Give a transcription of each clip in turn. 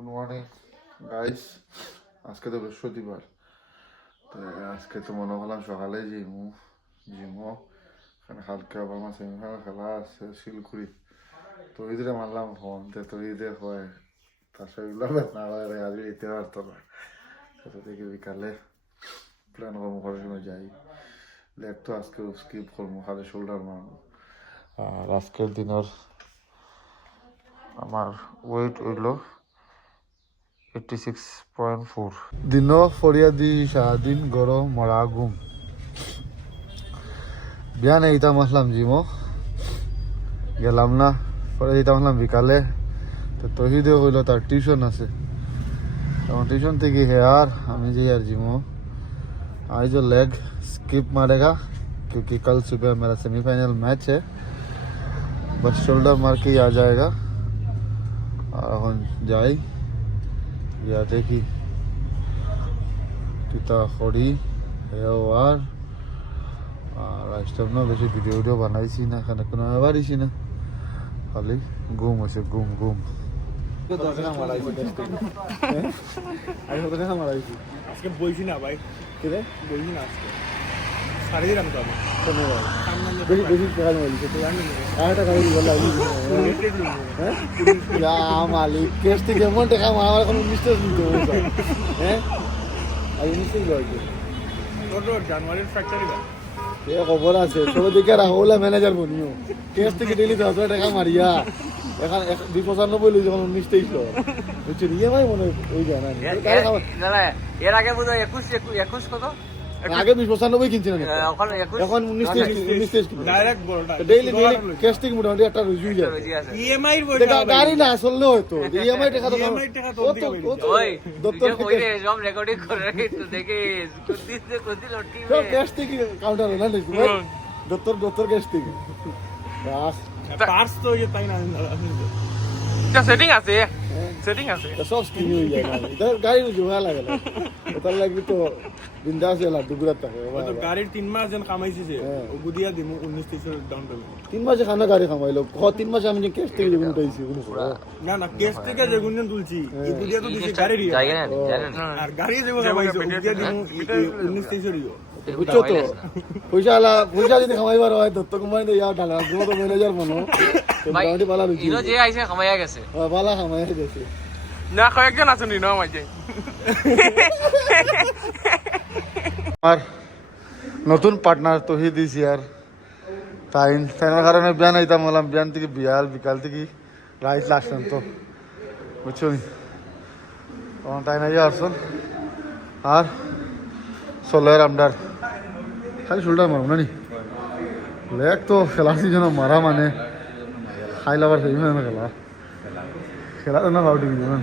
Good morning guys. আজকে তো বৃহস্পতিবার, তো আজকে তো মনে করলাম সকালে জিমো এখানে কালকে আবার আমার সেমিফাইনাল খেলা আছে শিলকুড়ি। তো ঈদে মারলাম ফোন, তো ঈদে হয় তার সেগুলো না হয় আজকে যেতে পারতো না। তো দেখি বিকালে প্ল্যান করবো, ঘরের সময় যাই লেগ তো আজকে স্কিপ করবো, খালি শোল্ডার মারবো। আর আজকের দিনের আমার ওয়েট হইল 86.4। দিনও ফরিয়া দি সারাদিন গরম মরা ঘুম। বিয়ানে এইতাম আসলাম জিমো, গেলাম না, পরে এইতাম আসলাম বিকালে। তো তহিদে হইল তার টিউশন আছে, তখন টিউশন থেকে হেয়ার আমি যাই यार जिमो। आज जो लेग स्किप मारेगा क्योंकि कल सुबह मेरा सेमीफाइनल मैच है, बस शोल्डर मार के ही आ जाएगा। और এখন যাই গিয়া দেখি কিতা করি আর আজটাম না বেশি ভিডিও বানাইছি না, এখানে কোনো পারিছি না, খালি ঘুম হয়েছে ঘুম ঘুম। আজকে বইছি না ভাই, বইছি না আজকে সারিয়ে রাখতে হবে। মালিক কেস থেকে এমন টাকা আমার কোনো মিস্টেক নিতে হবে। হ্যাঁ মিস্টেক জানুয়ারির ফ্যাক্টরি এ খবর আছে সব দিকে রাহুল ম্যানেজার বনিও কেস থেকে ডেলি 10,000 টাকা মারিয়া এখন 295 লই যখন 19 23 লো বুঝছো ইএমআই মনে ওই যায় না এর আগে বোধ হয় 21 কত আগে 295 কিনছি না এখন 19 23 কিলো ডাইরেক্ট বড়টা ডেইলি কেস থেকে মোটামুটি একটা রুজুই যায়। ইএমআই এর গাড়ি না চললে হয়তো ইএমআই টাকা তো ওই দপ্তর কইরে সব রেকর্ডিং করে তো দেখে কুদি লটি তো কেস থেকে কাউন্টার না দেখো দপ্তর কেস থেকে বাস পার্স তো ये তাই না এটা সেটিং আছে তো সব স্কিম হয়ে যায় না ইধর গাড়ি জোয়া লাগে না ওটার লাগি তো বিন্দাস এলা দুগুরা থাকে তো গাড়ির 3 মাস যেন কামাইছে যে ও গুদিয়া দিমু 19 ডাউন পেমেন্ট 3 মাসে খানা গাড়ি কামাইলো 3 মাসে আমি যে কেস থেকে যেগুলো উঠাইছি কোনো না কেস থেকে যেগুলো তুলছি এই গুদিয়া তো দিছে গাড়ির জানেন আর গাড়ি যেগুলো কামাইছে গুদিয়া দিমু 19 এর বুঝছো তো পয়সা যদি খামাইবার হয় দত্ত কোম্পানি তো ইয়া ঢালা গুলো তো ম্যানেজার মনো মোটামুটি পালা রুচি ইনো যে আইছে খামাইয়া গেছে পালা খামাই গেছে না কয়েকজন আছেন ইনো মাঝে আমার নতুন পার্টনার তহিদ ইয়ার তাইন ফ্যানের কারণে বিয়ান আইতাম বললাম, বিয়ান থেকে বিকাল থেকে রাইট আসলাম তো বুঝছো তখন তাই নাই আসছেন। আর সোলার আমদার খালি শোল্ডার মারব না নি লেগ তো খেলার সিজন মারা মানে খাই লাবার সেই না খেলা তো না ভাউটি বুঝবেন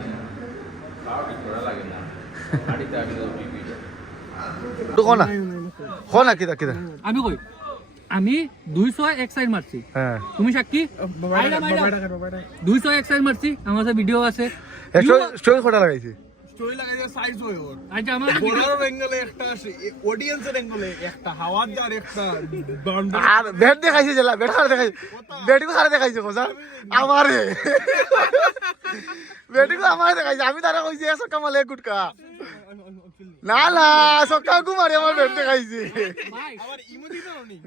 না কিতা আমি কই আমি 201 সাইড মারছি, হ্যাঁ তুমি সাক্ষী 201 সাইড মারছি, আমার কাছে ভিডিও আছে। স্টোরি ফটো লাগাইছি স্টোরি লাগাইছে সাইজ হয় ওর আচ্ছা আমার বড়ার অ্যাঙ্গেলে একটা অডিয়েন্সের অ্যাঙ্গেলে একটা হাওয়াদার একটা বাউন্ডারি আর ব্যাট দেখাইছে জেলা ব্যাট খারাপ দেখাইছে ব্যাটিং খারাপ দেখাইছে কোসা আমারে ব্যাটিং আমারে দেখাইছে আমি তারা কইছি সক্কা মালে গুটকা না সক্কা গু মারি আমার ব্যাট দেখাইছে আবার ইমোজি তো নি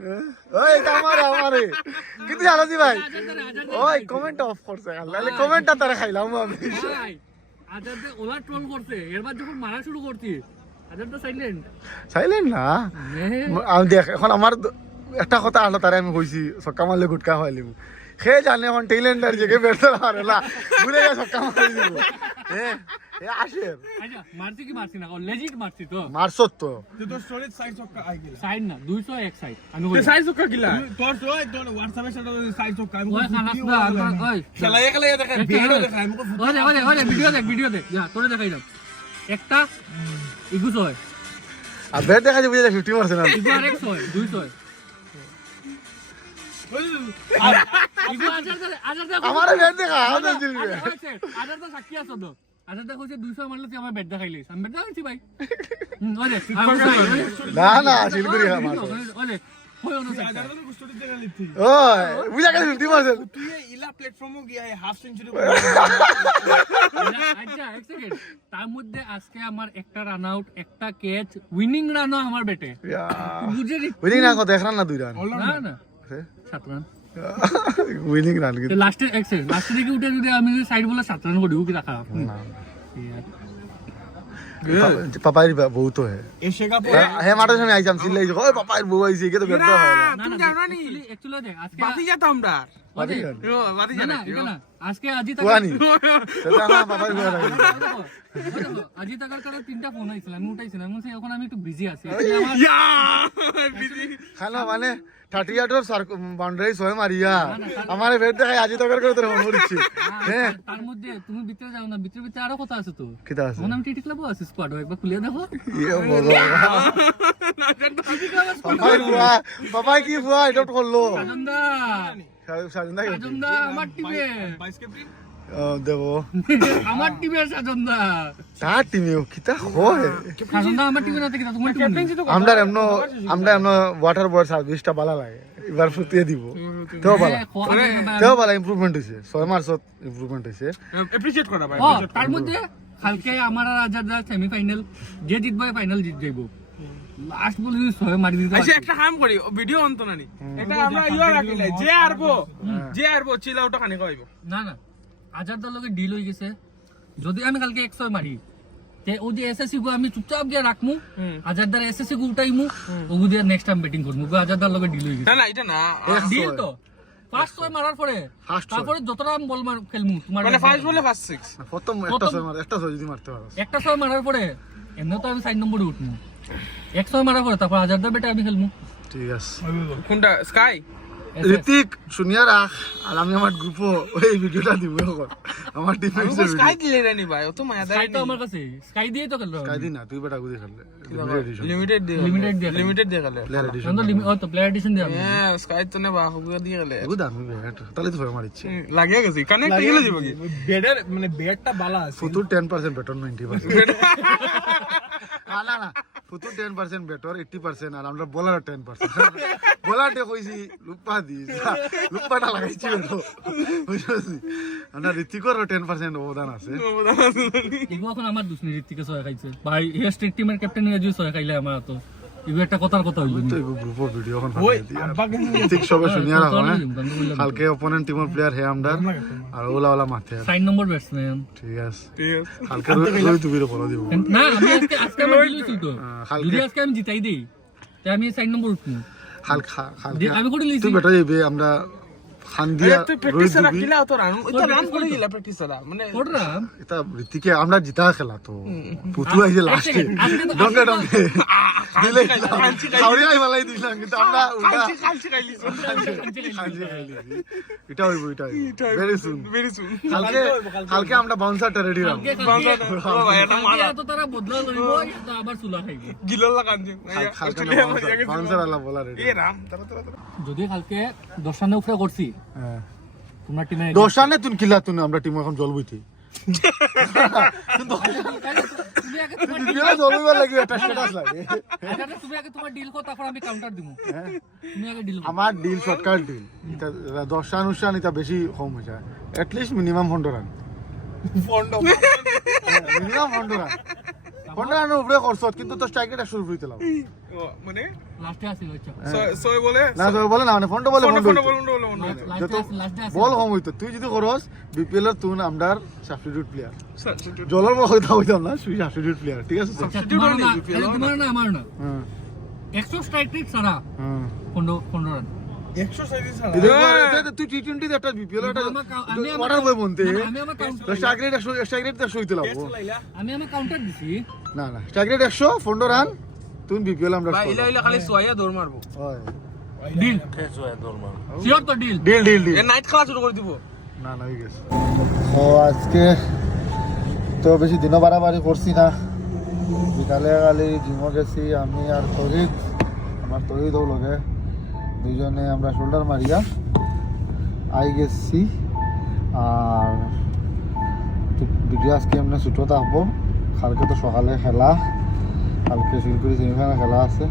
ওই আমারে কিন্তু জানো জি ভাই ওই কমেন্ট অফ করছে আল্লাহ কমেন্টটা তারা খাইলাম আমি আজাদে ওলা ট্রোল করতে এরবার যখন মারা শুরু করছি আজাদটা সাইলেন্ট না আমি দেখ এখন আমার একটা কথা আসলো তারে আমি কইছি সক্কা মারলে গুটকা খাইলিম সে জানে এখন টেলেন্ডার জেগে বেরতে পারে না ভুলে গেছে সক্কা মারি দিব আসে আচ্ছা মারছি কি মারছি না লেজিট মারছি তো মারছত তো তো স্টোরি সাইজ চক্কা আই গেল সাইড না 201 সাইড আমি তো সাইজ চক্কা কিলা তোর তোর হোয়াটসঅ্যাপে সেটা সাইজ চক্কা আমি ওই খালাস না ওই খেলা দেখা ভিডিও দেখা আমি ওই ভিডিও দেখ যা তোরে দেখাই দাও একটা ইগুস হয় আর ব্যাট দেখা যাবে 50 মারছে না ইগু আরেক হয় 200 আমারে ব্যাট দেখা আমাদের জিলবে আজাদটা সাক্ষী আছো তো আজাদটা কইছে 200 মারলে তুই আমার ব্যাট দেখাইলিস আমি ব্যাট দেখাইছি ভাই ওরে না শিলগুড়ি মারছে ওরে होय होणं तुझ्या शकतं. आजारातून कुस्टडी द्यायला लिहिते. ओय बुझा गेली टीम असेल तू ये इला প্ল্যাটফর্মও গিয়ে হাফ সেঞ্চুরি আচ্ছা এক সেকেন্ড তার মধ্যে আজকে আমার একটা রান আউট একটা ক্যাচ উইনিং রানও আমার ব্যাটে বুঝে নি উইনিং রান কত এক রান না 2 রান না না 7 রান উইনিং রান তো লাস্টে এক সেকেন্ড লাস্টে দিকে উঠে যদি আমি সাইড বলে 7 রান করে কি রাখা না পাপাইর বউ তো হে এশেগা হে মাঠের সামনে আইছাম চিল্লাই ওই পাপাইর বউ আইছে কে তো বের তো হয় না তুমি জানো নি অ্যাকচুয়ালি দেখ আজকে বাতি যেত আমরা বাতি বাতি না যেত না না আজকে আজি তক কোয়ানি সেটা না পাপাইর বউ লাগে আজি তকার কাছে 3টা ফোন আইছিল আমি উঠাইছিলাম আমি বলছি এখন আমি একটু বিজি আছি ইয়া বিজি খানা মানে 38 অর বাউন্ডারি ছয় মারিয়া আমারে বেট দেখাই আজি তকর করে তোর মন পড়ছে হ্যাঁ তার মধ্যে তুমি ভিতরে যাও না ভিতরে ভিতরে আরো কথা আছে তো কিটা আছে এখন আমি টিটি ক্লাবও আছি স্কোয়াড একবার খুলে দেখো ইয়ে ভগবান পাপাই কি বুয়া এটা তো করলো সাজন্দা সাজন্দা সাজন্দা আমার টিমে ভাইস ক্যাপ্টেন দেব আমার টিমে সাজন্দা তার টিমে কিটা হয় সাজন্দা আমার টিমে না থেকে তোমার টিমে আমরা এমন ওয়াটার বয় সার্ভিসটা ভালো লাগে এবার ফুটিয়ে দিব তেও ভালো ইমপ্রুভমেন্ট হয়েছে 6 মার্চত ইমপ্রুভমেন্ট হয়েছে এপ্রিশিয়েট করা ভাই তার মধ্যে কালকে আমার আর আজাদা সেমিফাইনাল যে জিতবে ফাইনাল জিত যাইব লাস্ট বল যদি 6 মারি দিতে আচ্ছা একটা কাম করি ভিডিও অন্ত নানি এটা আমরা ইয়া রাখিলে যে আরবো চিল আউট খানি কইবো না না আজাদার লগে ডিল হয়ে গেছে যদি আমি কালকে 100 মারি তে ও যে এসএসসি গো আমি চুপচাপ গিয়ে রাখমু আজাদার এসএসসি গো উঠাইমু ও দিয়ে নেক্সট টাইম ব্যাটিং করমু গো আজাদার লগে ডিল হয়ে গেছে না না এটা না ডিল তো ফার্স্ট 6 মারার পরে তারপরে যতটা আমি বল মার খেলমু তোমার মানে ফার্স্ট বলে ফার্স্ট 6 প্রথম একটা ছয় যদি মারতে পারো একটা 6 মারার পরে এমনি তো আমি 4 নম্বরে উঠমু 100 মারার পরে তারপর আজাদার ব্যাটে আমি খেলমু ঠিক আছে কোনটা স্কাই ঋতিক শুনিয়া রাখ আর আমি আমার গ্রুপও ওই ভিডিওটা দিব এখন আমার টিমে স্কাই দিলে রানি ভাই ও তো মায়াদার স্কাই তো আমার কাছে স্কাই দিয়ে তো খেললো কাই দিন না তুই বেটা গুদি খেললে লিমিটেড দিয়ে লিমিটেড দিয়ে গেলে প্লেয়ার এডিশন আমি তো লিমিট ও তো প্লেয়ার এডিশন দিয়ে হ্যাঁ স্কাই তো না বাহু দিয়ে গেলে গুদ আমি বেট তাহলে তো ফের মারিছি লাগিয়া গেছে কানেক্ট হয়ে গেল যাবে কি বেডের মানে বেডটা বালা আছে ফুতুর 10% বেটর 90% না না ফুতুর 10% বেটর 80% আর আমরা বোলার 10% বোলারটা কইছি লুপা দি লুপাটা লাগাইছি তো বুঝছিস আমরা ঋতিকর 10% অবদান আছে এগো এখন আমার দুসনি ঋতিকে সহায় খাইছে ভাই হে স্টেট টিমের ক্যাপ্টেন নিয়ে যদি সহায় খাইলে আমার তো এগো একটা কথার কথা হইল তো এগো গ্রুপের ভিডিও এখন ওই ফাটাই দিয়া আব্বা কিন্তু ঋতিক সবে শুনিয়া রাখো না কালকে অপোনেন্ট টিমের প্লেয়ার হে আমদার আর ওলা মাথে 6 নম্বর ব্যাটসম্যান ঠিক আছে ঠিক আছে কালকে রোহিত তুবির পড়া দিব না আমি আজকে আমি দিলছি তো কালকে- যদি আজকে আমি জিতাই দেই তে আমি 6 নম্বর উঠবো কালকে আমি করে লিছি তুই বেটা যাইবে আমরা খান্দিয়া তুই রোহিত প্র্যাকটিস দুবি রাখিলা তো রান এটা রান করে গেলা প্র্যাকটিস মানে ওড়রা এটা ঋতিকে আমরা জিতা খেলা তো পুতু আইছে লাস্টে আজকে তো- ডঙ্গে ডঙ্গে দিলে কাঞ্চি খাওয়াই মালাই দিলাম কিন্তু আমরা উল্টা কালচি খাইলি খাইছি এটা হইব এটা ভেরি সুন ভেরি সুন কালকে আমরা বাউন্সারটা রেডি রাখবো ও ভাই এটা মারা তো তারা বদলা করিব তো আবার সুলা খাইব গিললা কাঞ্চি কালকে বাউন্সার আলা বলা রেডি এ রাম তারা তারা যদি কালকে 10 রানে উপরে করছি হ্যাঁ তোমরা টিমে দোষানে তুই কিলা তুই আমরা টিম এখন জল বইতি তুমি আগে তোমার দিদিরা জল বইবার লাগি একটা স্ট্যাটাস লাগে তুমি আগে তোমার ডিল কর তারপর আমি কাউন্টার দিব তুমি আগে ডিল আমার ডিল শর্টকাট ডিল এটা 10 রান উশান এটা বেশি কম হয়ে যায় at least minimum 15 run fond minimum 15 run 15 রানের উপরে করছ কিন্তু তো স্ট্রাইক রেট 100 রুপিতে লাভ মানে লাস্টে আসি হচ্ছে সয় বলে না তো বলে না মানে ফন্ড বলে ফন্ড ফন্ড বলে লাস্টে আসি বল কম হইতো তুই যদি করস বিপিএল এর তুই আমদার সাবস্টিটিউট প্লেয়ার জলের বল হইতাম না তুই সাবস্টিটিউট প্লেয়ার ঠিক আছে তোমার না আমার না হ্যাঁ 100 স্ট্রাইক রেট ছাড়া হ্যাঁ 15 রান 137 ছাড়া তুই টি20 তে একটা বিপিএল একটা আমি অর্ডার বই বনতে আমি আমার কাউন্টার স্ট্রাইক রেট 100 হইতে লাগবো আমি আমার কাউন্টার দিছি না না স্ট্রাইক রেট 100 15 রান তুই বিপিএল আমরা ভাই ইলা খালি সোয়া দৌড় মারবো হয় ডিল শিওর তো ডিল ডিল ডিল ডিল এ নাইট খেলা শুরু করে দিব না না হয়ে গেছে ও আজকে তো বেশি দিনও বাড়াবাড়ি করছি না বিকালে খালি জিমও গেছি আমি আর তহিদ আমার তহিদও লগে দুজনে আমরা শোল্ডার মারিয়া আই গেছি আর ভিডিও আজকে এমনি ছুটো থাকবো কালকে তো সকালে খেলা কালকে শিলকুড়ি সেমিফাইনাল খেলা আছে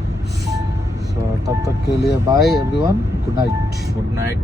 সো तो तब तक के लिए bye everyone, good night. Good night.